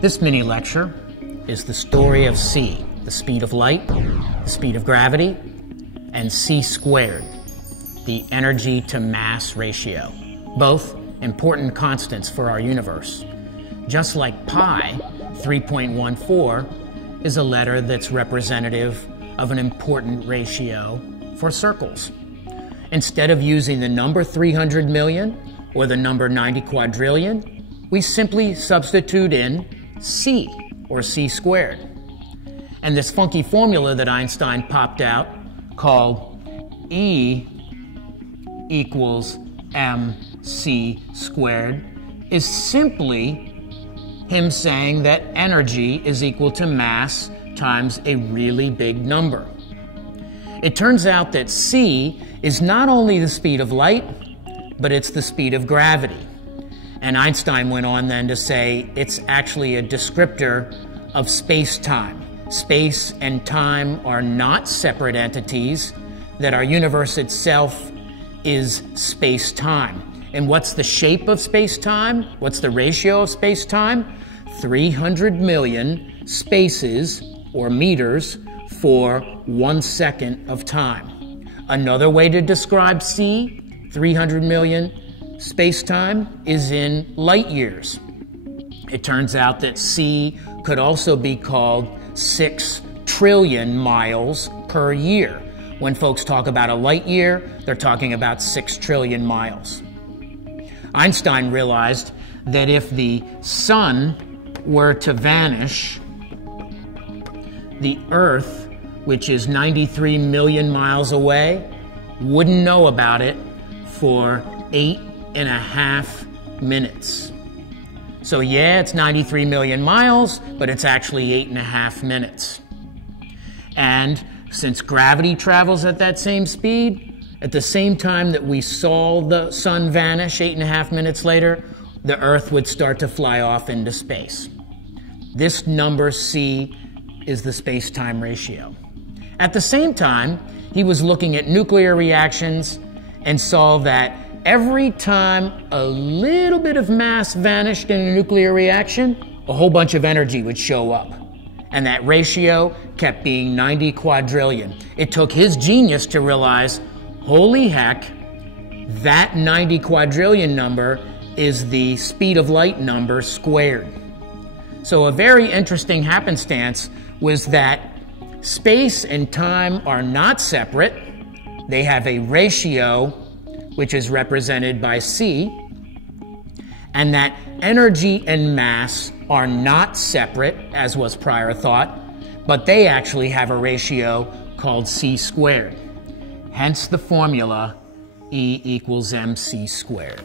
This mini lecture is the story of c, the speed of light, the speed of gravity, and c squared, the energy to mass ratio, both important constants for our universe. Just like pi, 3.14 is a letter that's representative of an important ratio for circles. Instead of using the number 300 million or the number 90 quadrillion, we simply substitute in c, or c squared. And this funky formula that Einstein popped out, called E equals mc squared, is simply him saying that energy is equal to mass times a really big number. It turns out that c is not only the speed of light, but it's the speed of gravity. And Einstein went on then to say it's actually a descriptor of space-time. Space and time are not separate entities, that our universe itself is space-time. And what's the shape of space-time? What's the ratio of space-time? 300 million spaces, or meters, for 1 second of time. Another way to describe c, 300 million space-time, is in light years. It turns out that c could also be called 6 trillion miles per year. When folks talk about a light year, they're talking about 6 trillion miles. Einstein realized that if the sun were to vanish, the Earth, which is 93 million miles away, wouldn't know about it for 8.5 minutes. So yeah, it's 93 million miles, but it's actually 8.5 minutes. And since gravity travels at that same speed, at the same time that we saw the sun vanish 8.5 minutes later, the Earth would start to fly off into space. This number c is the space-time ratio. At the same time, he was looking at nuclear reactions and saw that every time a little bit of mass vanished in a nuclear reaction, a whole bunch of energy would show up. And that ratio kept being 90 quadrillion. It took his genius to realize, holy heck, that 90 quadrillion number is the speed of light number squared. So a very interesting happenstance was that space and time are not separate. They have a ratio which is represented by c, and that energy and mass are not separate, as was prior thought, but they actually have a ratio called c squared. Hence the formula E equals mc squared.